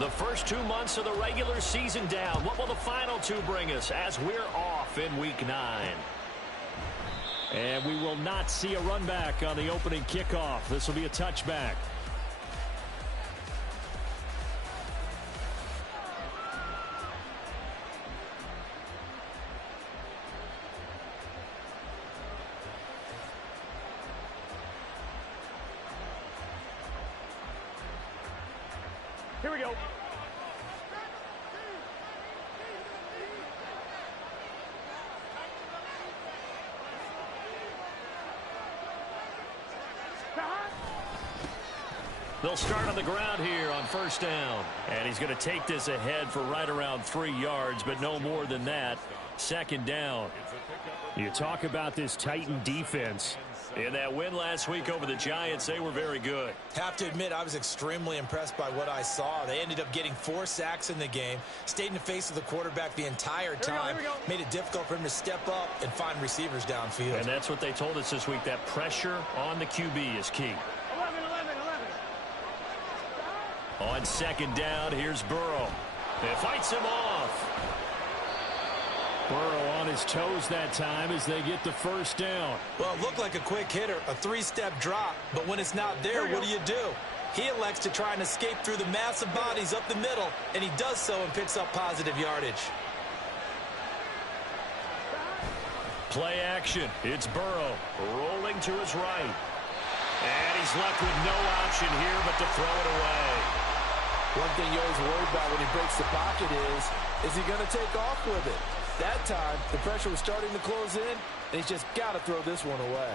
The first 2 months of the regular season down. What will the final two bring us as we're off in Week 9? And we will not see a run back on the opening kickoff. This will be a touchback. Here we go. They'll start on the ground here on first down. And he's going to take this ahead for right around 3 yards, but no more than that. Second down. You talk about this Titan defense. In that win last week over the Giants, they were very good. Have to admit, I was extremely impressed by what I saw. They ended up getting 4 sacks in the game, stayed in the face of the quarterback the entire time, made it difficult for him to step up and find receivers downfield. And that's what they told us this week, that pressure on the QB is key. 11. On second down, here's Burrow. It fights him off. Burrow on his toes that time as they get the first down. Well, it looked like a quick hitter, a 3-step drop, but when it's not there, what do? He elects to try and escape through the massive bodies up the middle, and he does so and picks up positive yardage. Play action. It's Burrow rolling to his right. And he's left with no option here but to throw it away. One thing you always worry about when he breaks the pocket is he going to take off with it? That time, the pressure was starting to close in, and he's just got to throw this one away.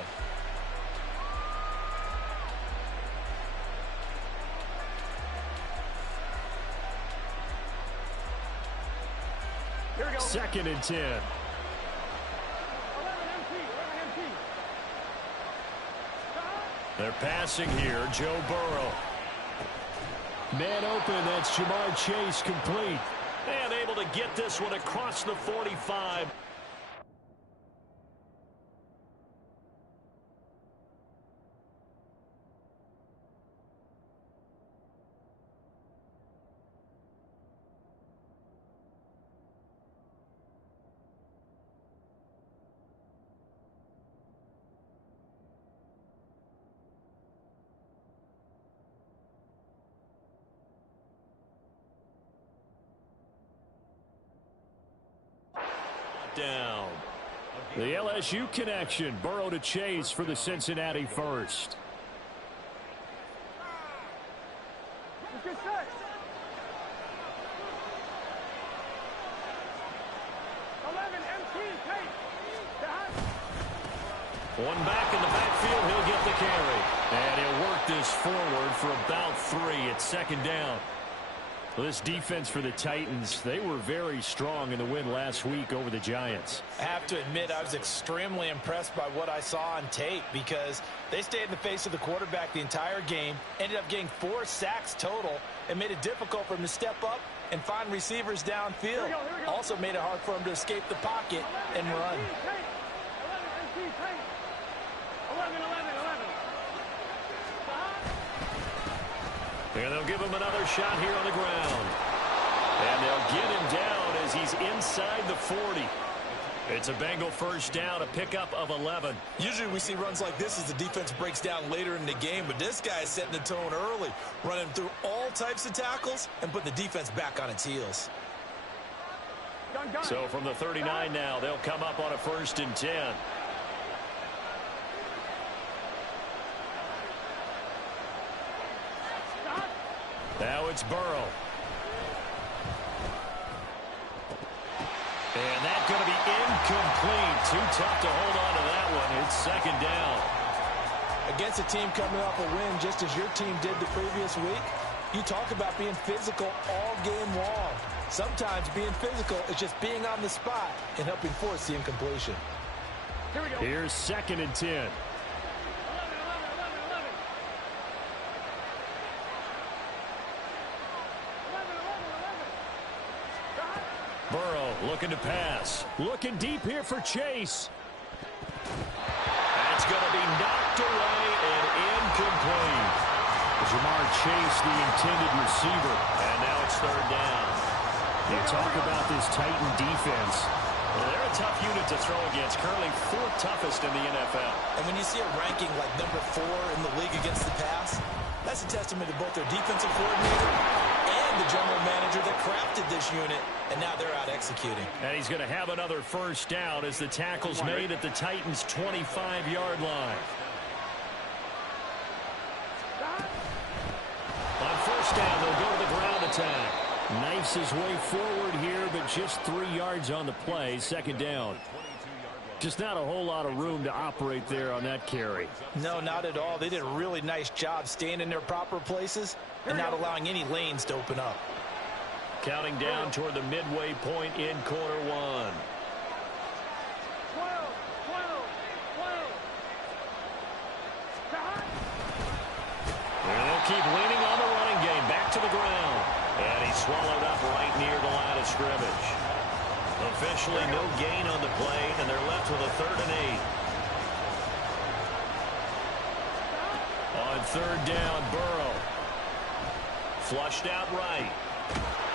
Here we go. Second and 10. 11 MT. They're passing here. Joe Burrow. Man open, that's Jamar Chase, complete. And able to get this one across the 45. Down. The LSU connection. Burrow to Chase for the Cincinnati first. Let's get set. 11 MT. One back in the backfield. He'll get the carry. And he'll work this forward for about 3 at second down. Well, this defense for the Titans, they were very strong in the win last week over the Giants. I have to admit, I was extremely impressed by what I saw on tape because they stayed in the face of the quarterback the entire game, ended up getting 4 sacks total, and made it difficult for him to step up and find receivers downfield. Also made it hard for him to escape the pocket and run. 11. And they'll give him another shot here on the ground. And they'll get him down as he's inside the 40. It's a Bengal first down, a pickup of 11. Usually we see runs like this as the defense breaks down later in the game, but this guy is setting the tone early, running through all types of tackles and putting the defense back on its heels. So from the 39 now, they'll come up on a 1st and 10. Now it's Burrow. And that's going to be incomplete. Too tough to hold on to that one. It's second down. Against a team coming off a win just as your team did the previous week, you talk about being physical all game long. Sometimes being physical is just being on the spot and helping force the incompletion. Here we go. Here's 2nd and 10. 11. Burrow looking to pass. Looking deep here for Chase. That's going to be knocked away and incomplete. Jamar Chase, the intended receiver. And now it's third down. You talk about this Titan defense. Well, they're a tough unit to throw against, currently 4th toughest in the NFL. And when you see a ranking like number 4 in the league against the pass, that's a testament to both their defensive coordinator and the general manager that crafted this unit, and now they're out executing. And he's going to have another first down as the tackle's made at the Titans' 25-yard line. On first down, they'll go to the ground attack. Knifes his way forward here, but just 3 yards on the play. Second down. Just not a whole lot of room to operate there on that carry. No, not at all. They did a really nice job staying in their proper places and not allowing any lanes to open up. Counting down toward the midway point in quarter 1. 12, 12, 12. And they'll keep leaning on the running game. Back to the ground. And he's swallowed up right near the line of scrimmage. Officially no gain on the play, and they're left with a 3rd and 8. On third down, Burrow. Flushed out right.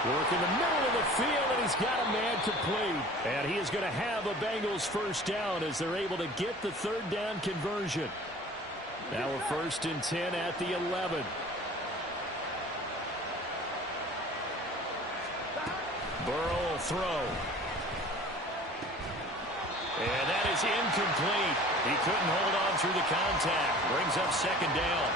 Work in the middle of the field, and he's got a man complete. And he is going to have a Bengals first down as they're able to get the 3rd down conversion. Now a 1st and 10 at the 11. Burrow will throw. And that is incomplete. He couldn't hold on through the contact. Brings up 2nd down.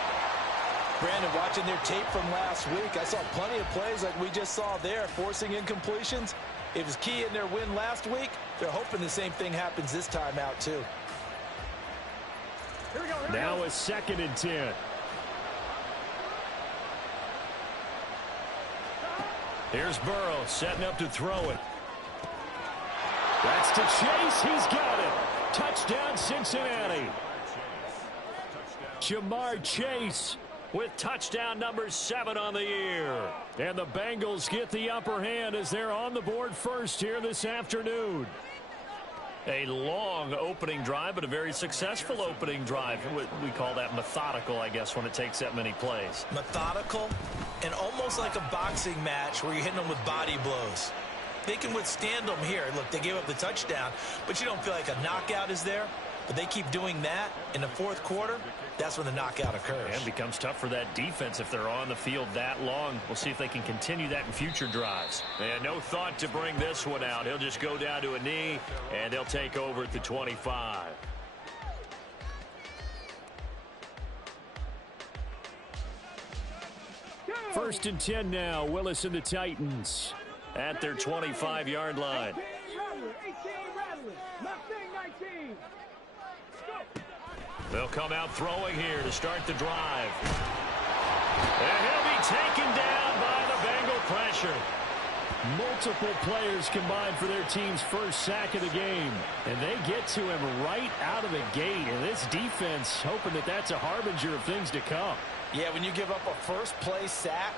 Brandon, watching their tape from last week, I saw plenty of plays like we just saw there, forcing incompletions. It was key in their win last week. They're hoping the same thing happens this time out, too. Now a 2nd and 10. Here's Burrow setting up to throw it. That's to Chase. He's got it. Touchdown, Cincinnati. Jamar Chase with touchdown number 7 on the year. And the Bengals get the upper hand as they're on the board first here this afternoon. A long opening drive, but a very successful opening drive. We call that methodical, I guess, when it takes that many plays. Methodical and almost like a boxing match where you're hitting them with body blows. They can withstand them here. Look, they gave up the touchdown, but you don't feel like a knockout is there. But they keep doing that in the 4th quarter. That's when the knockout occurs. And it becomes tough for that defense if they're on the field that long. We'll see if they can continue that in future drives. And no thought to bring this one out. He'll just go down to a knee, and they'll take over at the 25. First and 10 now. Willis and the Titans at their 25-yard line. 18 rattling. Nothing, 19. They'll come out throwing here to start the drive. And he'll be taken down by the Bengal pressure. Multiple players combined for their team's first sack of the game. And they get to him right out of the gate. And this defense hoping that that's a harbinger of things to come. Yeah, when you give up a first-play sack,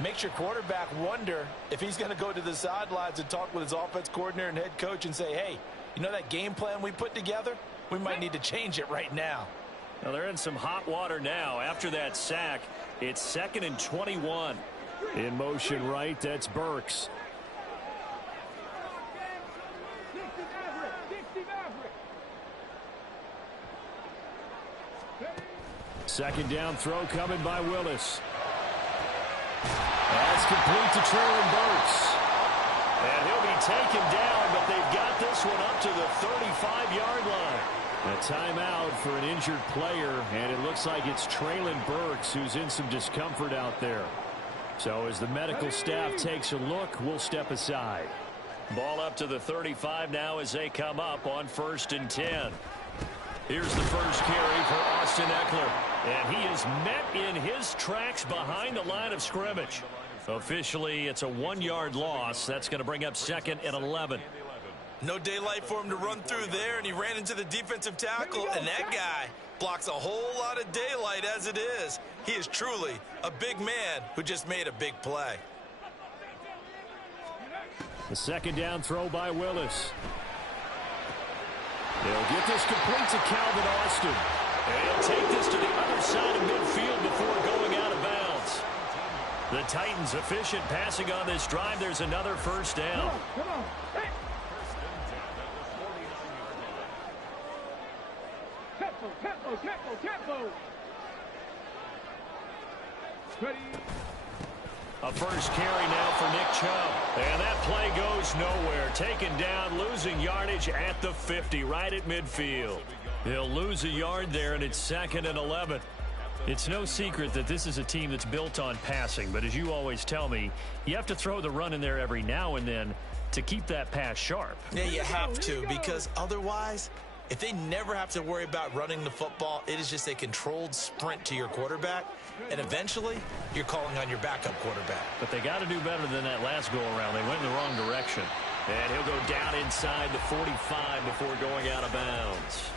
makes your quarterback wonder if he's going to go to the sidelines and talk with his offense coordinator and head coach and say, hey, you know that game plan we put together? We might need to change it right now. Well, they're in some hot water now. After that sack, it's 2nd and 21. In motion right, that's Burks. Second down throw coming by Willis. That's complete to Traylon Burks. And he'll be taken down, but they've got this one up to the 35-yard line. A timeout for an injured player, and it looks like it's Traylon Burks who's in some discomfort out there. So as the medical staff takes a look, we'll step aside. Ball up to the 35 now as they come up on 1st and 10. Here's the first carry for Austin Eckler. And he is met in his tracks behind the line of scrimmage. Officially, it's a 1-yard loss. That's going to bring up 2nd and 11. No daylight for him to run through there, and he ran into the defensive tackle, and that guy blocks a whole lot of daylight as it is. He is truly a big man who just made a big play. The second down throw by Willis. They'll get this complete to Calvin Austin. And he'll take this to the other side of midfield before going out of bounds. The Titans efficient passing on this drive. There's another first down. Come on. Hey. Tempo. Ready. A first carry now for Nick Chubb. And that play goes nowhere. Taken down, losing yardage at the 50, right at midfield. He'll lose a yard there, and it's 2nd and 11. It's no secret that this is a team that's built on passing. But as you always tell me, you have to throw the run in there every now and then to keep that pass sharp. Yeah, you have to, because otherwise, if they never have to worry about running the football, it is just a controlled sprint to your quarterback, and eventually you're calling on your backup quarterback. But they got to do better than that last go-around. They went in the wrong direction. And he'll go down inside the 45 before going out of bounds.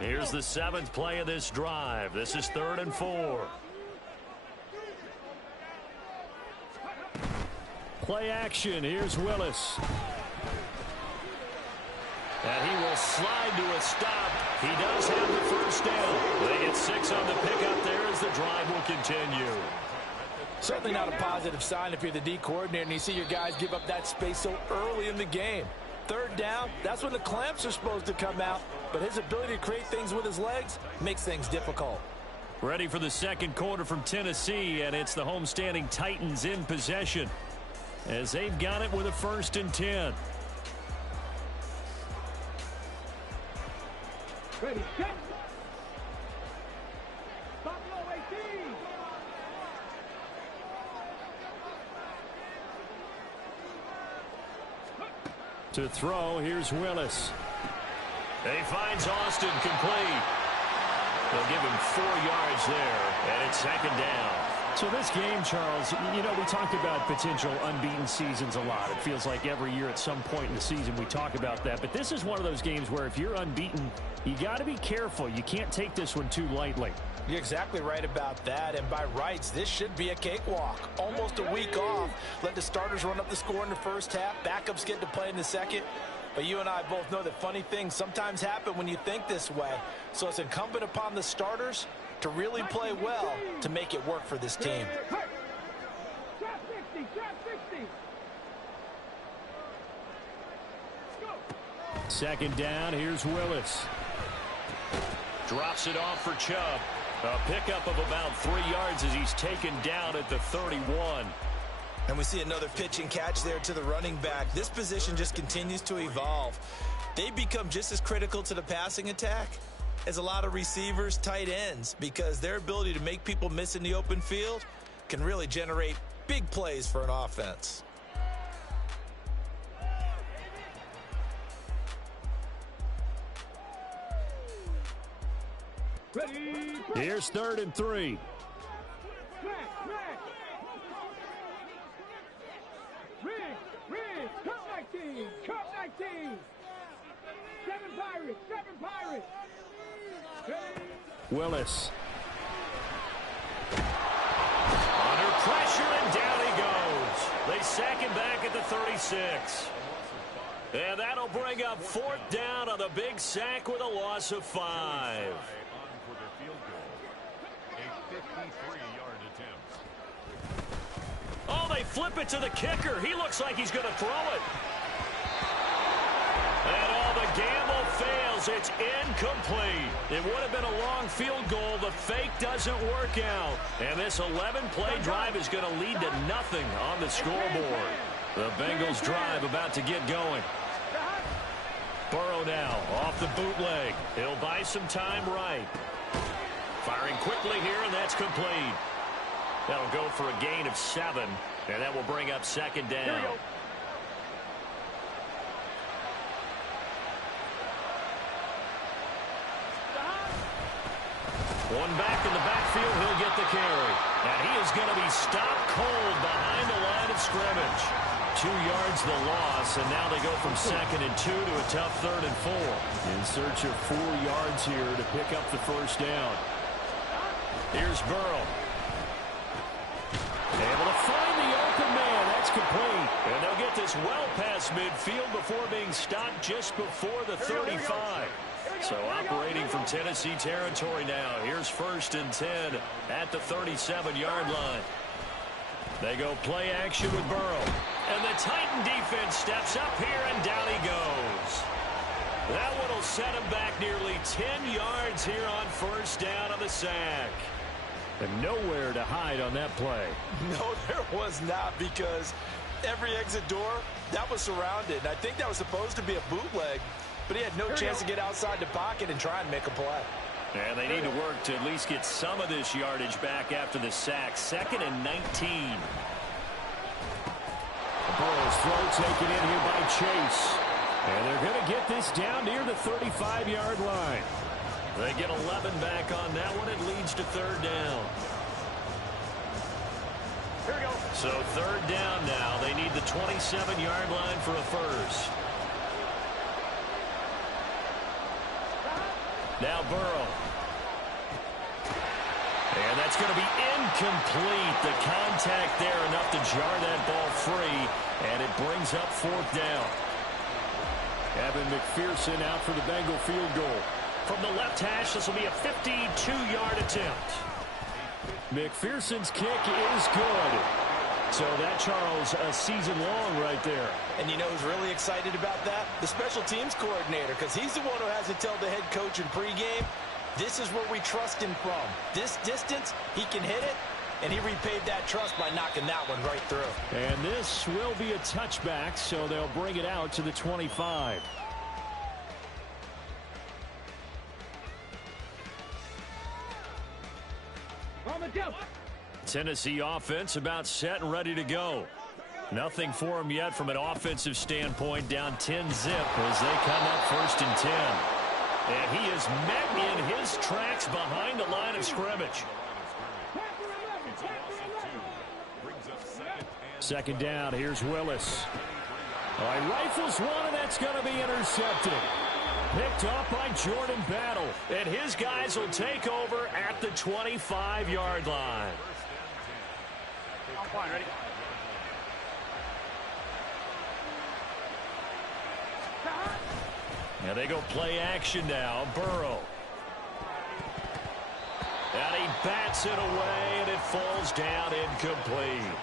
Here's the 7th play of this drive. This is 3rd and 4. Play action. Here's Willis. And he will slide to a stop. He does have the first down. They get 6 on the pickup there as the drive will continue. Certainly not a positive sign if you're the D coordinator and you see your guys give up that space so early in the game. 3rd down, that's when the clamps are supposed to come out. But his ability to create things with his legs makes things difficult. Ready for the 2nd quarter from Tennessee, and it's the homestanding Titans in possession as they've got it with a 1st and 10. Ready, set. Buffalo 18. To throw, here's Willis. He finds Austin complete. They'll give him 4 yards there, and it's 2nd down. So this game, Charles, you know, we talked about potential unbeaten seasons a lot. It feels like every year at some point in the season we talk about that. But this is one of those games where if you're unbeaten, you got to be careful. You can't take this one too lightly. You're exactly right about that, and by rights, this should be a cakewalk. Almost a week off. Let the starters run up the score in the first half. Backups get to play in the second. But you and I both know that funny things sometimes happen when you think this way. So it's incumbent upon the starters to really play well to make it work for this team. Trap 60, trap 60. 2nd down, here's Willis. Drops it off for Chubb. A pickup of about 3 yards as he's taken down at the 31. And we see another pitch and catch there to the running back. This position just continues to evolve. They become just as critical to the passing attack as a lot of receivers, tight ends, because their ability to make people miss in the open field can really generate big plays for an offense. Ready. Here's 3rd and 3. Smack. Rig. Cup 19. 7 Pirates. Ready. Willis. Under pressure, and down he goes. They sack him back at the 36. And that'll bring up 4th down on the big sack with a loss of 5. Oh, they flip it to the kicker. He looks like he's going to throw it. And the gamble fails. It's incomplete. It would have been a long field goal. The fake doesn't work out. And this 11-play drive is going to lead to nothing on the scoreboard. The Bengals drive about to get going. Burrow now off the bootleg. He'll buy some time right. Firing quickly here, and that's complete. That'll go for a gain of 7, and that will bring up 2nd down. One back in the backfield, he'll get the carry. And he is going to be stopped cold behind the line of scrimmage. 2 yards the loss, and now they go from 2nd and 2 to a tough 3rd and 4. In search of 4 yards here to pick up the first down. Here's Burrow. Able to find the open man. That's complete. And they'll get this well past midfield before being stopped just before the 35. So operating from Tennessee territory now. Here's 1st and 10 at the 37-yard line. They go play action with Burrow. And the Titan defense steps up here, and down he goes. That one will set him back nearly 10 yards here on 1st down on the sack. And nowhere to hide on that play. No, there was not, because every exit door, that was surrounded. And I think that was supposed to be a bootleg, but he had no chance to get outside the pocket and try and make a play. And they need to work to at least get some of this yardage back after the sack. 2nd and 19. Burrow's throw taken in here by Chase. And they're going to get this down near the 35-yard line. They get 11 back on that one. It leads to 3rd down. Here we go. So 3rd down now. They need the 27-yard line for a first. Now Burrow. And that's going to be incomplete. The contact there enough to jar that ball free. And it brings up 4th down. Evan McPherson out for the Bengal field goal. From the left hash, this will be a 52-yard attempt. McPherson's kick is good. So that, Charles, a season long right there. And you know who's really excited about that? The special teams coordinator, because he's the one who has to tell the head coach in pregame, this is where we trust him from. This distance, he can hit it, and he repaid that trust by knocking that one right through. And this will be a touchback, so they'll bring it out to the 25. On the jump. Tennessee offense about set and ready to go. Nothing for them yet from an offensive standpoint. Down 10-zip as they come up 1st and 10. And he is met in his tracks behind the line of scrimmage. 2nd down. Here's Willis. All right, rifles one, and that's going to be intercepted. Picked up by Jordan Battle. And his guys will take over at the 25-yard line. Fine, ready? Now they go play action now. Burrow. And he bats it away, and it falls down incomplete.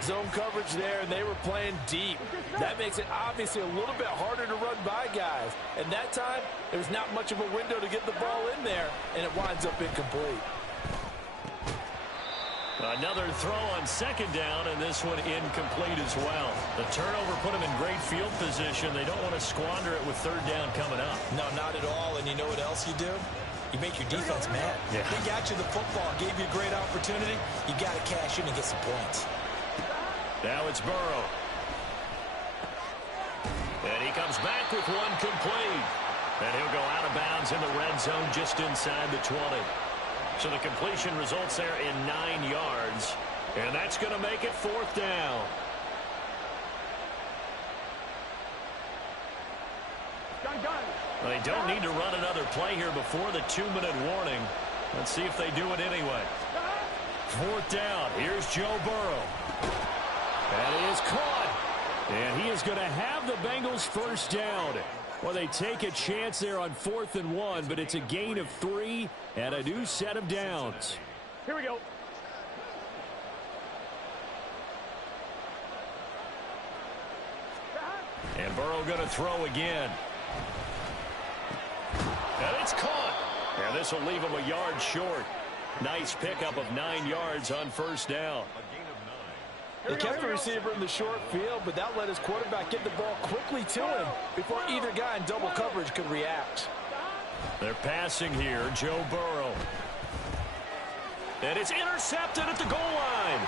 Zone coverage there, and they were playing deep. That makes it obviously a little bit harder to run by guys. And that time, there's not much of a window to get the ball in there, and it winds up incomplete. Another throw on 2nd down, and this one incomplete as well. The turnover put them in great field position. They don't want to squander it with 3rd down coming up. No, not at all. And you know what else you do? You make your defense mad. Yeah. They got you the football, gave you a great opportunity. You got to cash in and get some points. Now it's Burrow. And he comes back with one complete. And he'll go out of bounds in the red zone just inside the 20. So the completion results there in 9 yards. And that's going to make it 4th down. They don't need to run another play here before the 2-minute warning. Let's see if they do it anyway. 4th down. Here's Joe Burrow. And he is caught. And he is going to have the Bengals 1st down. Well, they take a chance there on 4th and 1, but it's a gain of 3 and a new set of downs. Here we go. And Burrow going to throw again. And it's caught. And this will leave him a yard short. Nice pickup of 9 yards on 1st down. They kept the receiver in the short field, but that let his quarterback get the ball quickly to him before either guy in double coverage could react. They're passing here, Joe Burrow. And it's intercepted at the goal line.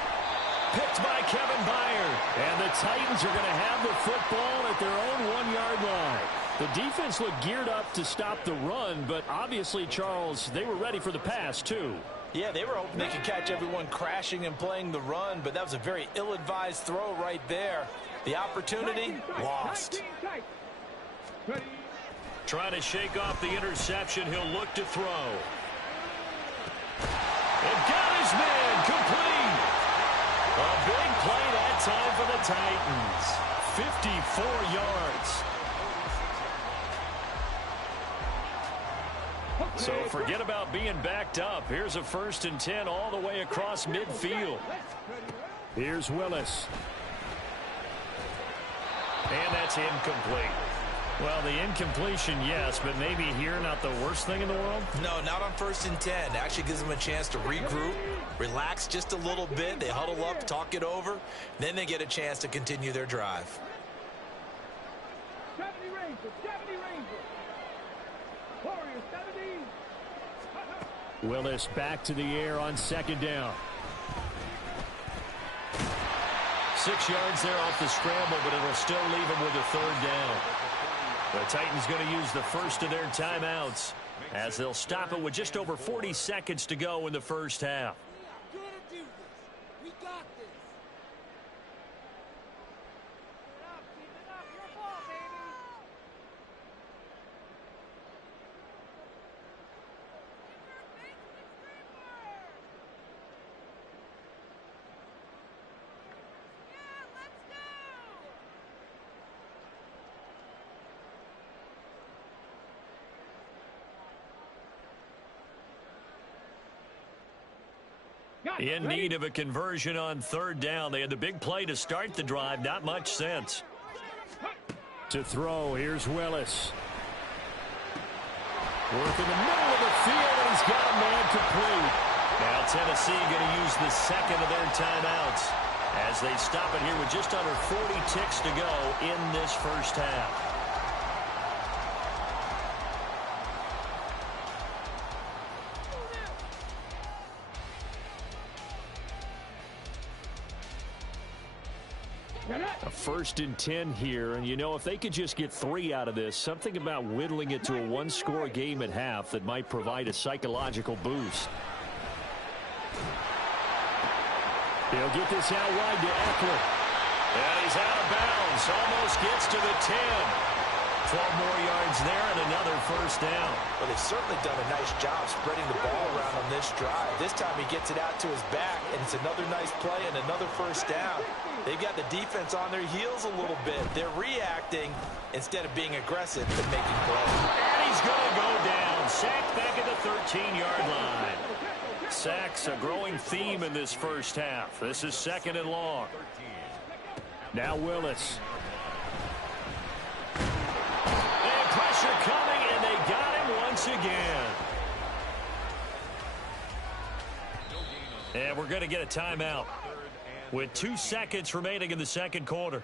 Picked by Kevin Byard. And the Titans are going to have the football at their own 1-yard line. The defense looked geared up to stop the run, but obviously, Charles, they were ready for the pass, too. Yeah, they were hoping they could catch everyone crashing and playing the run, but that was a very ill-advised throw right there. The opportunity, lost. Trying to shake off the interception. He'll look to throw. And got his man complete. A big play that time for the Titans. 54 yards. So forget about being backed up. Here's a 1st and 10 all the way across midfield. Here's Willis. And that's incomplete. Well, the incompletion, yes, but maybe here not the worst thing in the world? No, not on 1st and 10. Actually gives them a chance to regroup, relax just a little bit. They huddle up, talk it over. Then they get a chance to continue their drive. 70 Rangers, 70 Rangers. Warriors, 70. Willis back to the air on 2nd down. 6 yards there off the scramble, but it'll still leave him with a 3rd down. The Titans going to use the first of their timeouts as they'll stop it with just over 40 seconds to go in the 1st half. We got this. In need of a conversion on 3rd down. They had the big play to start the drive. Not much sense. To throw, here's Willis. Work in the middle of the field, and he's got a man complete. Now Tennessee going to use the 2nd of their timeouts as they stop it here with just under 40 ticks to go in this 1st half. A 1st and 10 here, and you know, if they could just get 3 out of this, something about whittling it to a 1-score game at half that might provide a psychological boost. He'll get this out wide to Eckler. And he's out of bounds, almost gets to the 10. 12 more yards there and another 1st down. Well, they've certainly done a nice job spreading the ball around on this drive. This time he gets it out to his back, and it's another nice play and another 1st down. They've got the defense on their heels a little bit. They're reacting instead of being aggressive and making plays. And he's going to go down. Sacked back at the 13-yard line. Sacks a growing theme in this 1st half. This is 2nd and long. Now Willis. And pressure coming, and they got him once again. And we're going to get a timeout with 2 seconds remaining in the 2nd quarter.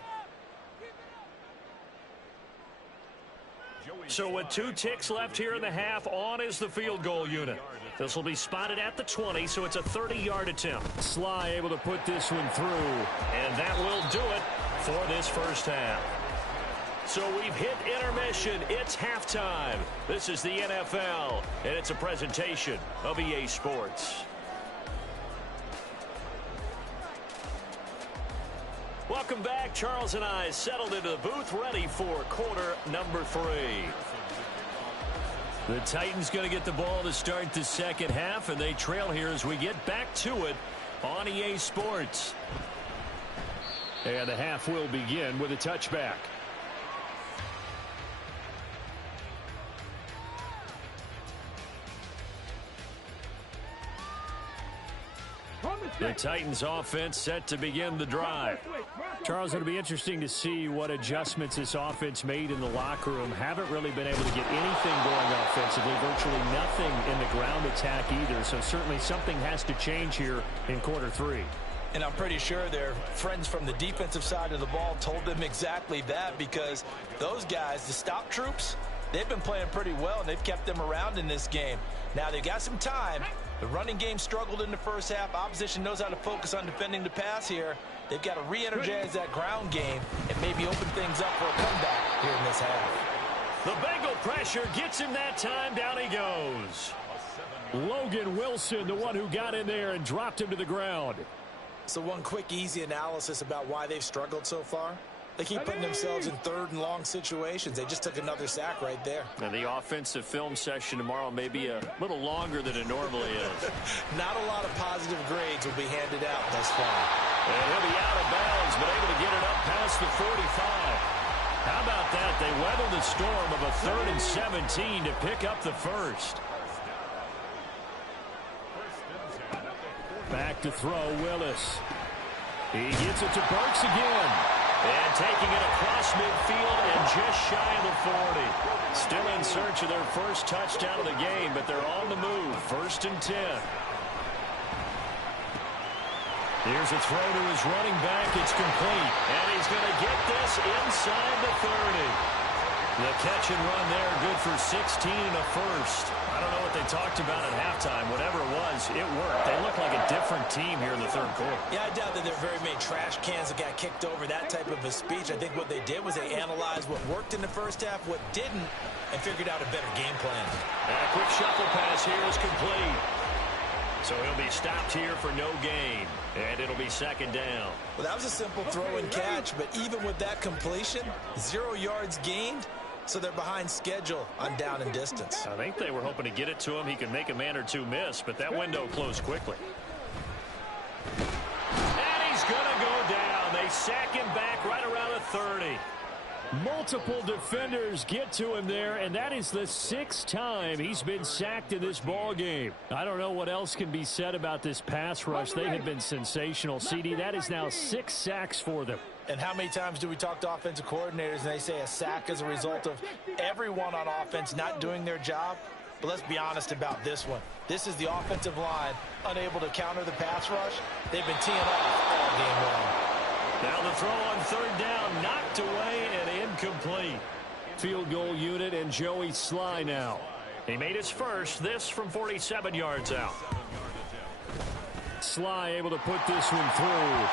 So with 2 ticks left here in the half, on is the field goal unit. This will be spotted at the 20, so it's a 30-yard attempt. Sly able to put this one through, and that will do it for this 1st half. So we've hit intermission. It's halftime. This is the NFL, and it's a presentation of EA Sports. Welcome back. Charles and I settled into the booth, ready for quarter number 3. The Titans going to get the ball to start the 2nd half, and they trail here as we get back to it on EA Sports. And the half will begin with a touchback. The Titans offense set to begin the drive. Charles, it'll be interesting to see what adjustments this offense made in the locker room. Haven't really been able to get anything going offensively, virtually nothing in the ground attack either. So certainly something has to change here in quarter 3. And I'm pretty sure their friends from the defensive side of the ball told them exactly that, because those guys, the stop troops, they've been playing pretty well, and they've kept them around in this game. Now they've got some time. The running game struggled in the 1st half. Opposition knows how to focus on defending the pass here. They've got to re-energize that ground game and maybe open things up for a comeback here in this half. The Bengal pressure gets him that time. Down he goes. Logan Wilson, the one who got in there and dropped him to the ground. So one quick, easy analysis about why they've struggled so far. They keep putting themselves in 3rd and long situations. They just took another sack right there. And the offensive film session tomorrow may be a little longer than it normally is. Not a lot of positive grades accolades will be handed out thus far. And he'll be out of bounds, but able to get it up past the 45. How about that? They weathered the storm of a 3rd and 17 to pick up the first. Back to throw, Willis. He gets it to Burks again. And taking it across midfield and just shy of the 40. Still in search of their first touchdown of the game, but they're on the move. 1st and 10. Here's a throw to his running back. It's complete. And he's going to get this inside the 30. The catch and run there, good for 16 and a first. I don't know what they talked about at halftime. Whatever it was, it worked. They look like a different team here in the 3rd quarter. Yeah, I doubt that there are very many trash cans that got kicked over, that type of a speech. I think what they did was they analyzed what worked in the first half, what didn't, and figured out a better game plan. And a quick shuffle pass here is complete. So he'll be stopped here for no gain, and it'll be 2nd down. Well, that was a simple throw and catch, but even with that completion, 0 yards gained, so they're behind schedule on down and distance. I think they were hoping to get it to him. He could make a man or two miss, but that window closed quickly. And he's going to go down. They sack him back right around the 30. Multiple defenders get to him there, and that is the 6th time he's been sacked in this ball game. I don't know what else can be said about this pass rush. They have been sensational. CD, that is now 6 sacks for them. And how many times do we talk to offensive coordinators and they say a sack is a result of everyone on offense not doing their job? But let's be honest about this one. This is the offensive line unable to counter the pass rush. They've been teeing off all game long. Now the throw on 3rd down, knocked away and incomplete. Field goal unit and Joey Sly now. He made his first, this from 47 yards out. Sly able to put this one through.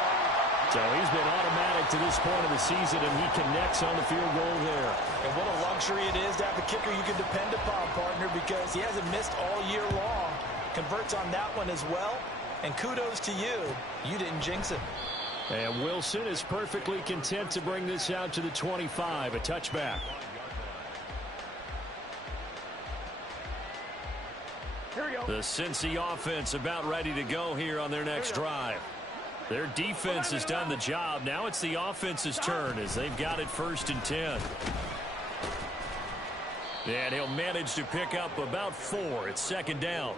So he's been automatic to this point of the season, and he connects on the field goal there. And what a luxury it is to have a kicker you can depend upon, partner, because he hasn't missed all year long. Converts on that one as well. And kudos to you. You didn't jinx it. And Wilson is perfectly content to bring this out to the 25, a touchback. Here we go. The Cincy offense about ready to go here on their next drive. Their defense has done the job. Now it's the offense's turn as they've got it 1st and 10. And he'll manage to pick up about 4. It's 2nd down.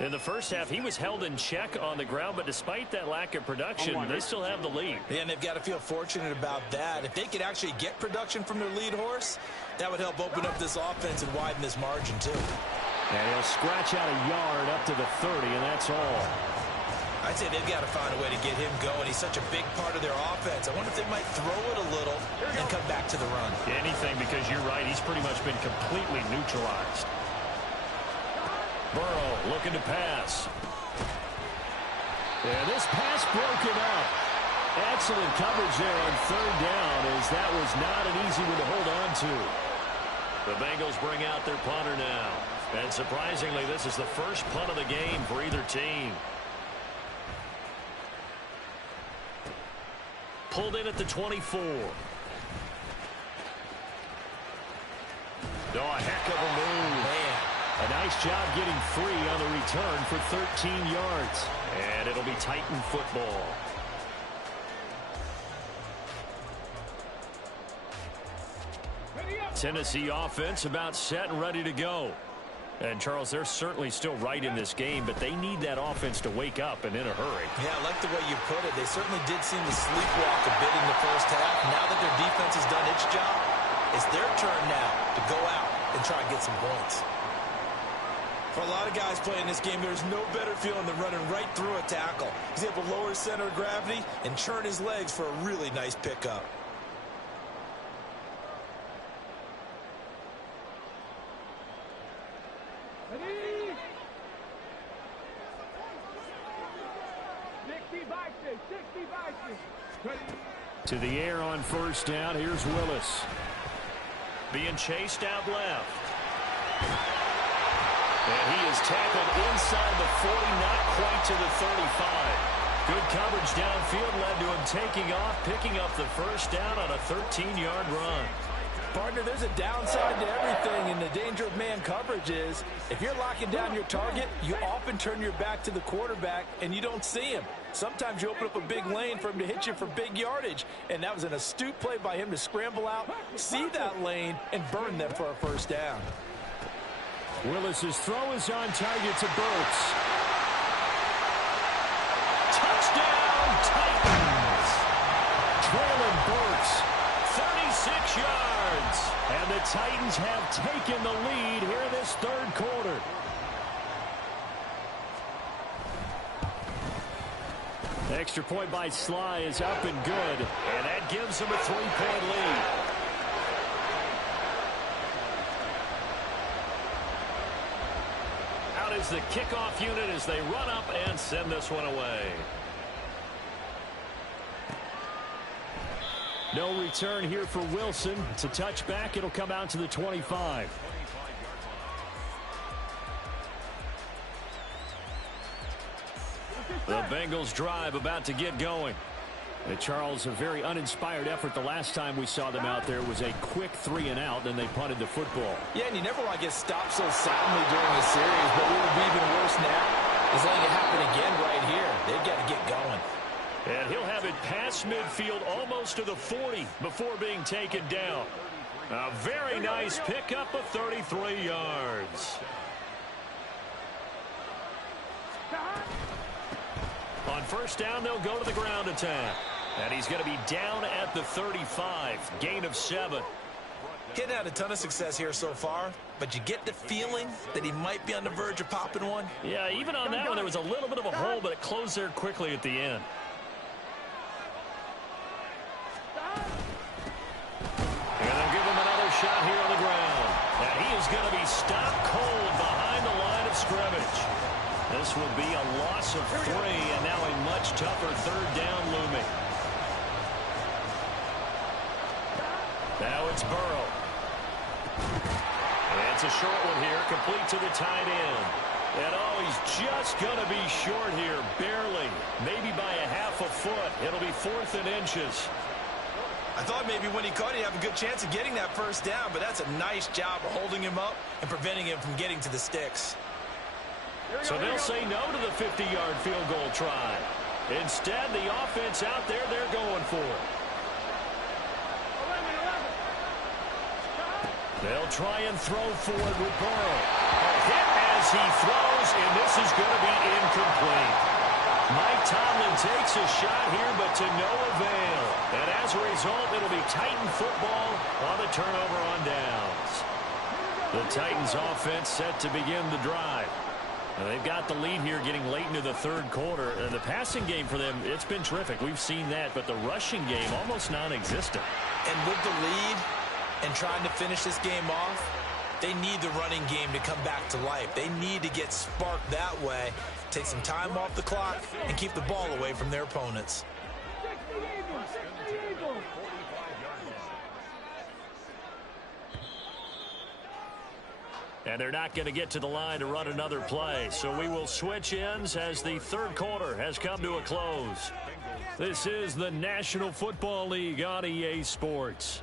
In the first half, he was held in check on the ground, but despite that lack of production, they still have the lead. Yeah, and they've got to feel fortunate about that. If they could actually get production from their lead horse, that would help open up this offense and widen this margin, too. And he'll scratch out a yard up to the 30, and that's all. I'd say they've got to find a way to get him going. He's such a big part of their offense. I wonder if they might throw it a little and come back to the run. Anything, because you're right, he's pretty much been completely neutralized. Burrow looking to pass. And this pass broken up. Excellent coverage there on 3rd down, as that was not an easy one to hold on to. The Bengals bring out their punter now. And surprisingly, this is the first punt of the game for either team. Pulled in at the 24. Oh, a heck of a move. Man. A nice job getting free on the return for 13 yards. And it'll be Titan football. Tennessee offense about set and ready to go. And, Charles, they're certainly still right in this game, but they need that offense to wake up and in a hurry. Yeah, I like the way you put it. They certainly did seem to sleepwalk a bit in the first half. Now that their defense has done its job, it's their turn now to go out and try and get some points. For a lot of guys playing this game, there's no better feeling than running right through a tackle. He's able to lower his center of gravity and churn his legs for a really nice pickup. To the air on 1st down. Here's Willis. Being chased out left. And he is tackled inside the 40, not quite to the 35. Good coverage downfield led to him taking off, picking up the 1st down on a 13-yard run. Partner, there's a downside to everything, and the danger of man coverage is if you're locking down your target, you often turn your back to the quarterback and you don't see him. Sometimes you open up a big lane for him to hit you for big yardage, and that was an astute play by him to scramble out, see that lane, and burn them for a first down. Willis's throw is on target to Burks. Touchdown, Titans! Traylon Burks. 36 yards. And the Titans have taken the lead here in this third quarter. Extra point by Sly is up and good. And that gives them a 3-point lead. Out is the kickoff unit as they run up and send this one away. No return here for Wilson. It's a touchback. It'll come out to the 25. The Bengals drive about to get going. Charles, a very uninspired effort the last time we saw them out there was a quick 3-and-out, then they punted the football. Yeah, and you never want to get stopped so soundly during the series, but what would be even worse now is letting it happen again right here. They've got to get going. And he'll have it past midfield almost to the 40 before being taken down. A very nice pickup of 33 yards. On first down, they'll go to the ground attack. And he's going to be down at the 35. Gain of 7. He hadn't had a ton of success here so far, but you get the feeling that he might be on the verge of popping one. Yeah, even on that one, there was a little bit of a hole, but it closed there quickly at the end. And they'll give him another shot here on the ground. And he is going to be stopped cold behind the line of scrimmage. This will be a loss of 3, and now a much tougher third down looming. Now it's Burrow. And it's a short one here, complete to the tight end. And oh, he's just going to be short here, barely. Maybe by a half a foot. It'll be 4th and inches. I thought maybe when he caught it, he'd have a good chance of getting that first down, but that's a nice job of holding him up and preventing him from getting to the sticks. So they'll say no to the 50-yard field goal try. Instead, the offense out there, they're going for it. They'll try and throw for it with Burrow. A hit as he throws, and this is going to be incomplete. Mike Tomlin takes a shot here, but to no avail. And as a result, it'll be Titan football on the turnover on downs. The Titans offense set to begin the drive. They've got the lead here getting late into the third quarter. And the passing game for them, it's been terrific. We've seen that, but the rushing game almost non-existent. And with the lead and trying to finish this game off, they need the running game to come back to life. They need to get sparked that way, take some time off the clock, and keep the ball away from their opponents. And they're not going to get to the line to run another play. So we will switch ends as the third quarter has come to a close. This is the National Football League on EA Sports.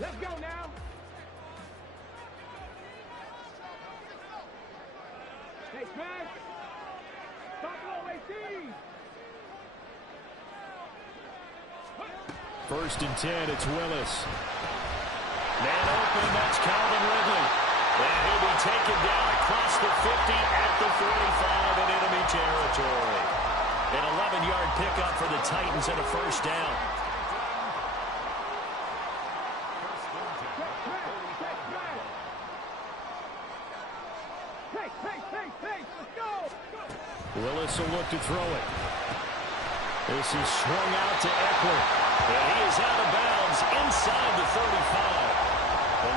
Let's go now. Hey, smash. Stop low, 18. First and 10, it's Willis. Man open, that's Calvin Ridley. And he'll be taken down across the 50 at the 45 in enemy territory. An 11-yard pickup for the Titans and a first down. Willis will look to throw it. This is swung out to Eckler. And he is out of bounds inside the 35.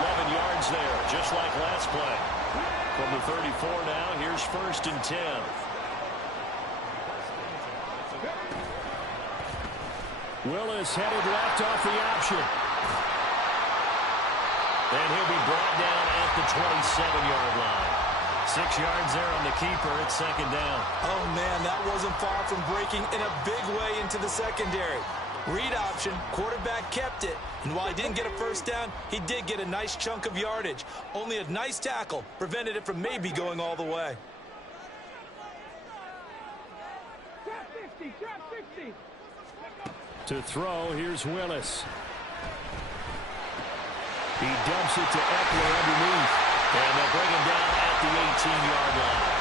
11 yards there, just like last play. From the 34 now, here's first and 10. Willis headed left off the option. And he'll be brought down at the 27-yard line. 6 yards there on the keeper. It's second down. Oh, man, that wasn't far from breaking in a big way into the secondary. Read option, quarterback kept it, and while he didn't get a first down, he did get a nice chunk of yardage. Only a nice tackle prevented it from maybe going all the way. Trap 60, trap 60. To throw, here's Willis. He dumps it to Eckler underneath. And they'll bring him down at the 18-yard line.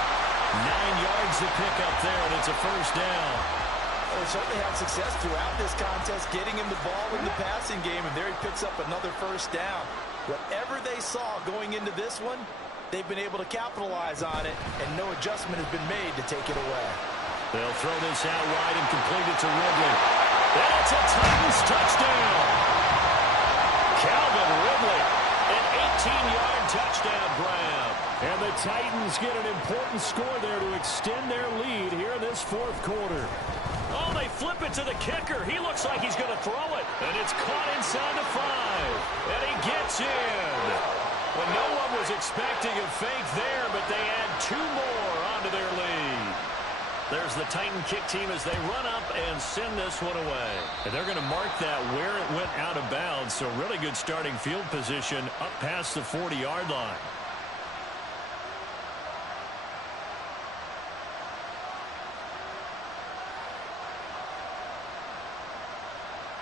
9 yards to pick up there, and it's a first down. Well, they certainly had success throughout this contest, getting him the ball in the passing game, and there he picks up another first down. Whatever they saw going into this one, they've been able to capitalize on it, and no adjustment has been made to take it away. They'll throw this out wide and complete it to Ridley. That's a Titans touchdown. Calvin Ridley, an 18-yard touchdown grab. And the Titans get an important score there to extend their lead here in this fourth quarter. Oh, they flip it to the kicker. He looks like he's going to throw it. And it's caught inside the 5. And he gets in. Well, no one was expecting a fake there, but they add 2 more onto their lead. There's the Titan kick team as they run up and send this one away. And they're going to mark that where it went out of bounds. So really good starting field position up past the 40-yard line.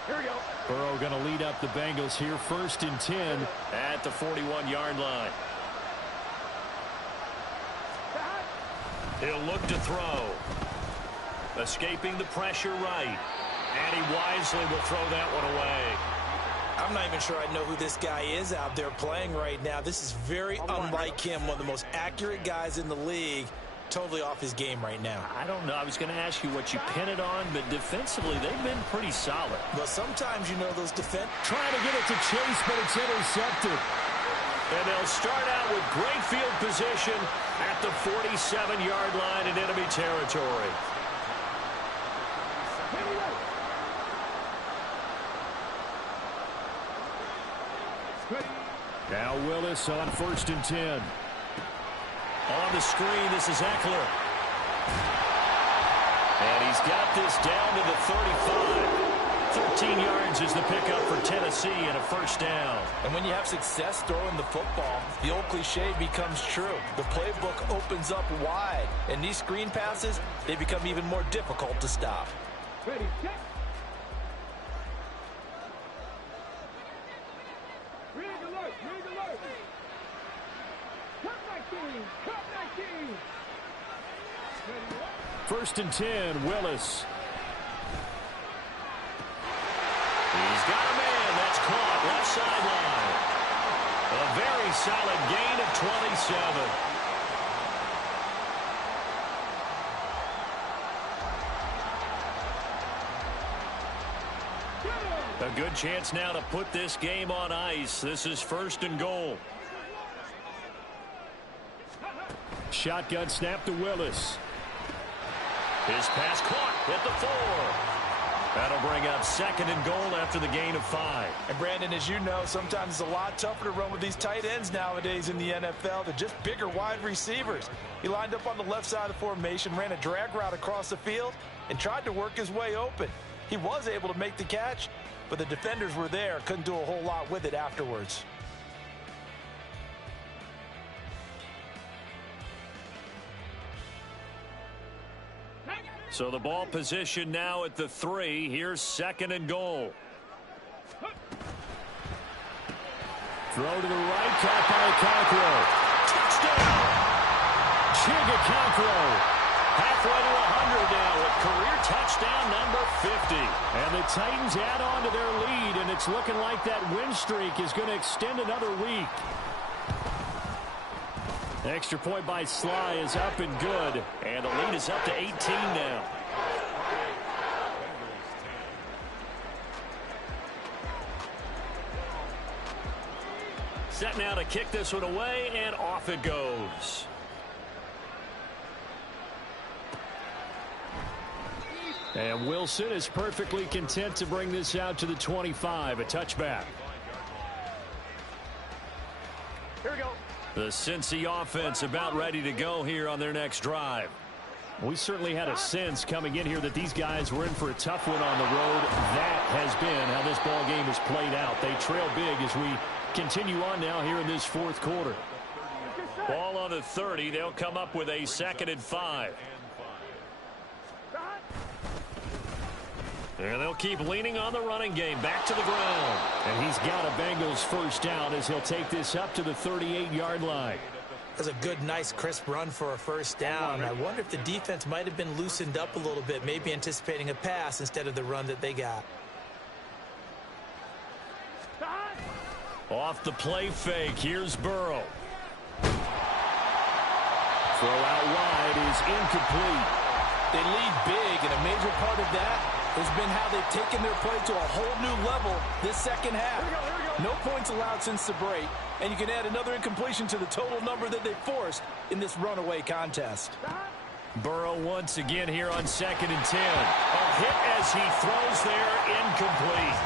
Here we go. Burrow going to lead up the Bengals here, 1st and 10 at the 41-yard line. He'll look to throw. Escaping the pressure right. And he wisely will throw that one away. I'm not even sure I know who this guy is out there playing right now. This is very unlike him, one of the most accurate guys in the league. Totally off his game right now. I don't know. I was going to ask you what you pin it on, but defensively, they've been pretty solid. But sometimes, you know, those defense... trying to get it to Chase, but it's intercepted. And they'll start out with great field position at the 47-yard line in enemy territory. Now Willis on 1st and 10. On the screen, this is Eckler. And he's got this down to the 35. 13 yards is the pickup for Tennessee and a first down. And when you have success throwing the football, the old cliche becomes true. The playbook opens up wide. And these screen passes, they become even more difficult to stop. Ready, check. Rig alert, rig alert. Cut 19, cut 19. 1st and 10, Willis. He's got a man. That's caught. Left sideline. A very solid gain of 27. A good chance now to put this game on ice. This is 1st and goal. Shotgun snap to Willis. His pass caught at the 4. That'll bring up 2nd and goal after the gain of 5. And Brandon, as you know, sometimes it's a lot tougher to run with these tight ends nowadays in the NFL. They're just bigger wide receivers. He lined up on the left side of the formation, ran a drag route across the field, and tried to work his way open. He was able to make the catch, but the defenders were there, couldn't do a whole lot with it afterwards. So the ball position now at the 3. Here's 2nd and goal. Throw to the right, caught by Conqueror. Touchdown! Chigaconqueror. Halfway to 100 now with career touchdown number 50. And the Titans add on to their lead, and it's looking like that win streak is going to extend another week. Extra point by Sly is up and good. And the lead is up to 18 now. Set now to kick this one away, and off it goes. And Wilson is perfectly content to bring this out to the 25, a touchback. Here we go. The Cincy offense about ready to go here on their next drive. We certainly had a sense coming in here that these guys were in for a tough one on the road. That has been how this ball game has played out. They trail big as we continue on now here in this fourth quarter. Ball on the 30. They'll come up with a 2nd and 5. And they'll keep leaning on the running game. Back to the ground. And he's got a Bengals first down as he'll take this up to the 38-yard line. That's a good, nice, crisp run for a first down. I wonder if the defense might have been loosened up a little bit, maybe anticipating a pass instead of the run that they got. Off the play fake. Here's Burrow. Throw out wide is incomplete. They lead big, and a major part of that has been how they've taken their play to a whole new level this second half. No points allowed since the break, and you can add another incompletion to the total number that they forced in this runaway contest. Burrow once again here on 2nd and 10. A hit as he throws there, incomplete.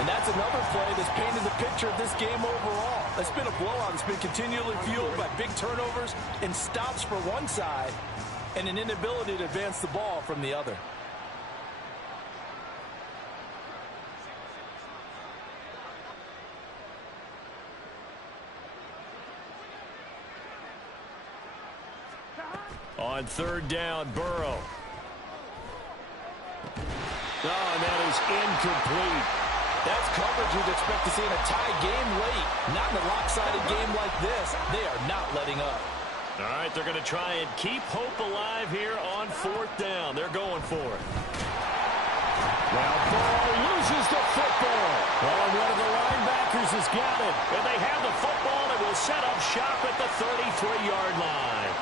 And that's another play that's painted the picture of this game overall. It's been a blowout. It's been continually fueled by big turnovers and stops for one side and an inability to advance the ball from the other. On 3rd down, Burrow. Oh, and that is incomplete. That's coverage you'd expect to see in a tie game late. Not in a lopsided game like this. They are not letting up. All right, they're going to try and keep hope alive here on 4th down. They're going for it. Well, Burrow loses the football. Well, one of the linebackers has got it. And they have the football and will set up shop at the 33-yard line.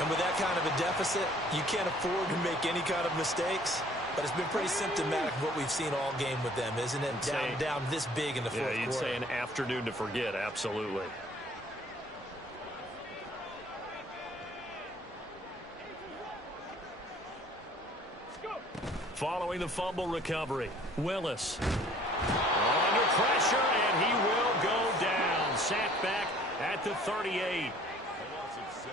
And with that kind of a deficit, you can't afford to make any kind of mistakes. But it's been pretty symptomatic of what we've seen all game with them, isn't it? Down this big in the fourth quarter. Yeah, you'd say an afternoon to forget, absolutely. Following the fumble recovery, Willis. Under pressure, and he will go down. Sacked back at the 38.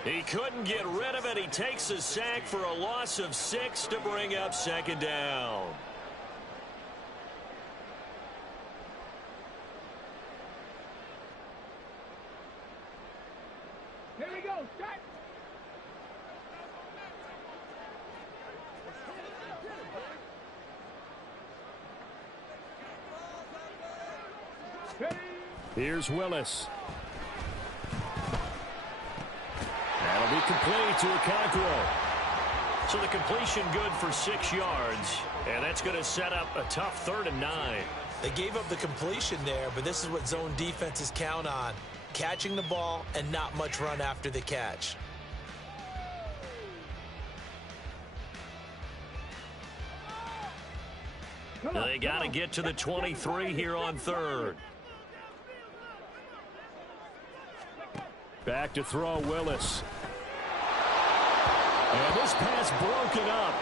He couldn't get rid of it. He takes a sack for a loss of 6 to bring up 2nd down. Here we go. Start. Here's Willis. That'll be complete to Okonkwo. So the completion good for 6 yards, and that's going to set up a tough 3rd and 9. They gave up the completion there, but this is what zone defenses count on. Catching the ball and not much run after the catch. They got to get to the 23 here on 3rd. Back to throw, Willis. And this pass broken up.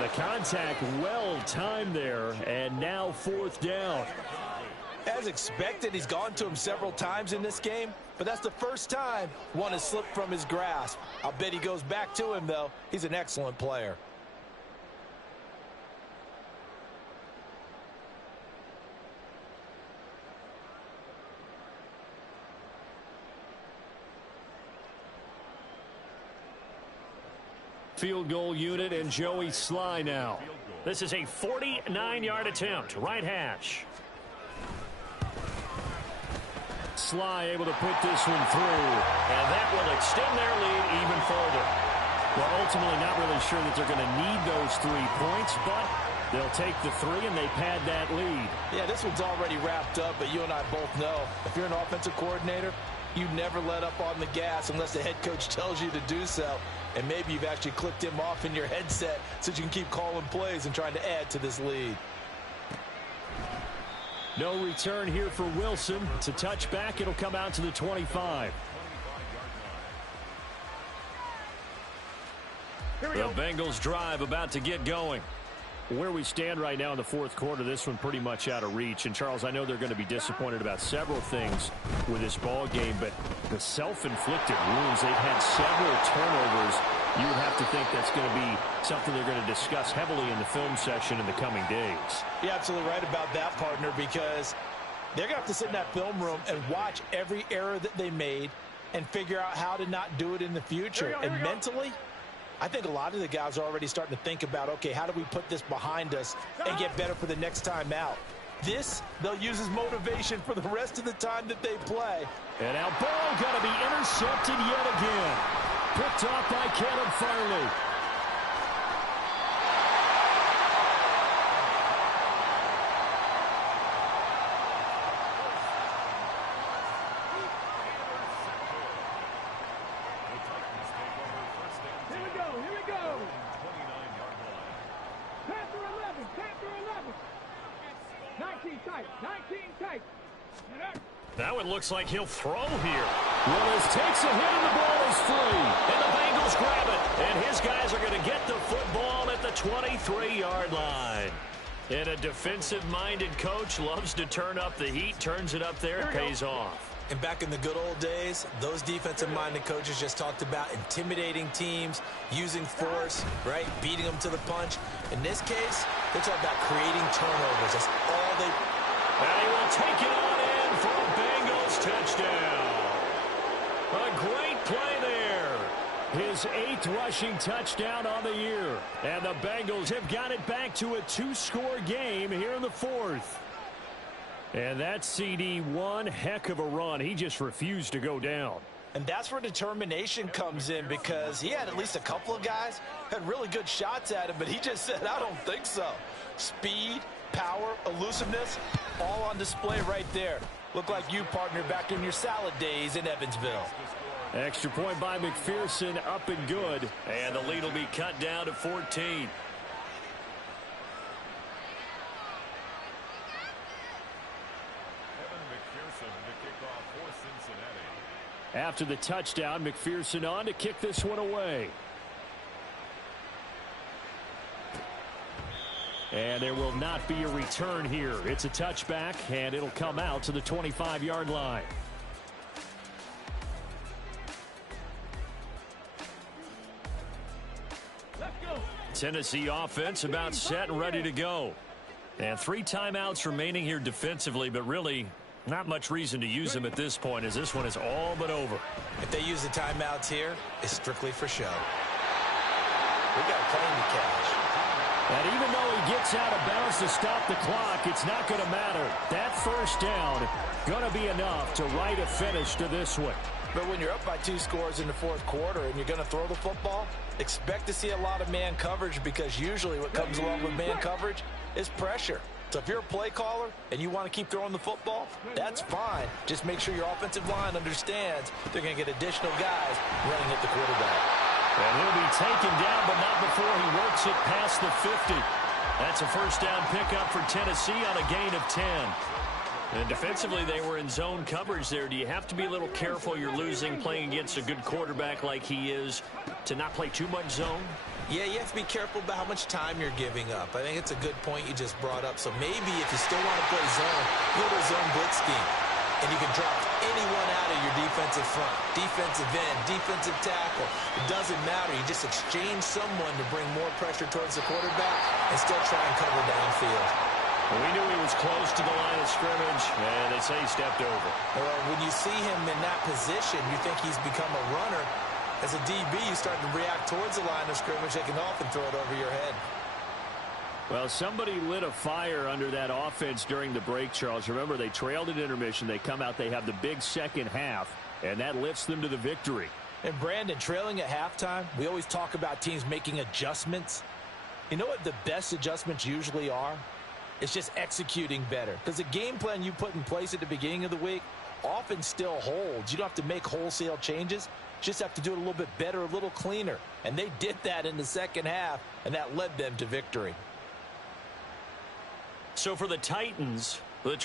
The contact well timed there, and now 4th down. As expected, he's gone to him several times in this game, but that's the first time one has slipped from his grasp. I'll bet he goes back to him, though. He's an excellent player. Field goal unit and Joey Sly now. This is a 49-yard attempt, right hash. Sly able to put this one through. And that will extend their lead even further. Well, ultimately not really sure that they're going to need those 3 points, but they'll take the 3 and they pad that lead. Yeah, this one's already wrapped up, but you and I both know if you're an offensive coordinator, you never let up on the gas unless the head coach tells you to do so. And maybe you've actually clicked him off in your headset so you can keep calling plays and trying to add to this lead. No return here for Wilson. It's a touchback. It'll come out to the 25. The Bengals drive about to get going. Where we stand right now in the fourth quarter, this one pretty much out of reach. And, Charles, I know they're going to be disappointed about several things with this ball game, but the self-inflicted wounds, they've had several turnovers. You would have to think that's going to be something they're going to discuss heavily in the film section in the coming days. You're absolutely right about that, partner, because they're going to have to sit in that film room and watch every error that they made and figure out how to not do it in the future. And mentally, I think a lot of the guys are already starting to think about, okay, how do we put this behind us and get better for the next time out? This, they'll use as motivation for the rest of the time that they play. And now ball going to be intercepted yet again. Picked off by Caleb Farley. Now it looks like he'll throw here. Willis takes a hit and the ball is free. And the Bengals grab it. And his guys are going to get the football at the 23-yard line. And a defensive-minded coach loves to turn up the heat, turns it up there, it pays off. And back in the good old days, those defensive-minded coaches just talked about intimidating teams, using force, right, beating them to the punch. In this case, they're talking about creating turnovers. That's all they... And he will take it on in for a Bengals touchdown. A great play there. His 8th rushing touchdown on the year. And the Bengals have got it back to a 2-score game here in the fourth. And that CD, one heck of a run. He just refused to go down. And that's where determination comes in, because he had at least a couple of guys had really good shots at him, but he just said, I don't think so. Speed, power, elusiveness, all on display right there. Look like you, partner, back in your salad days in Evansville. Extra point by McPherson, up and good. And the lead will be cut down to 14. After the touchdown, McPherson on to kick this one away. And there will not be a return here. It's a touchback, and it'll come out to the 25-yard line. Tennessee offense about set and ready to go. And 3 timeouts remaining here defensively, but really not much reason to use them at this point, as this one is all but over. If they use the timeouts here, it's strictly for show. We got a plane to catch. And even though he gets out of bounds to stop the clock, it's not going to matter. That first down going to be enough to write a finish to this one. But when you're up by 2 scores in the fourth quarter and you're going to throw the football, expect to see a lot of man coverage, because usually what comes along with man coverage is pressure. So if you're a play caller and you want to keep throwing the football, that's fine. Just make sure your offensive line understands they're going to get additional guys running at the quarterback. And he'll be taken down, but not before he works it past the 50. That's a first down pickup for Tennessee on a gain of 10. And defensively, they were in zone coverage there. Do you have to be a little careful? You're losing, playing against a good quarterback like he is, to not play too much zone? Yeah, you have to be careful about how much time you're giving up. I think it's a good point you just brought up. So maybe if you still want to play zone, go to a zone blitz scheme. And you can drop anyone out of your defensive front, defensive end, defensive tackle. It doesn't matter. You just exchange someone to bring more pressure towards the quarterback and still try and cover downfield. Well, we knew he was close to the line of scrimmage, and they say he stepped over. Well, when you see him in that position, you think he's become a runner. As a DB, you start to react towards the line of scrimmage. They can often throw it over your head. Well, somebody lit a fire under that offense during the break, Charles. Remember, they trailed at intermission. They come out, they have the big second half, and that lifts them to the victory. And, Brandon, trailing at halftime, we always talk about teams making adjustments. You know what the best adjustments usually are? It's just executing better. Because the game plan you put in place at the beginning of the week often still holds. You don't have to make wholesale changes. You just have to do it a little bit better, a little cleaner. And they did that in the second half, and that led them to victory. So for the Titans, the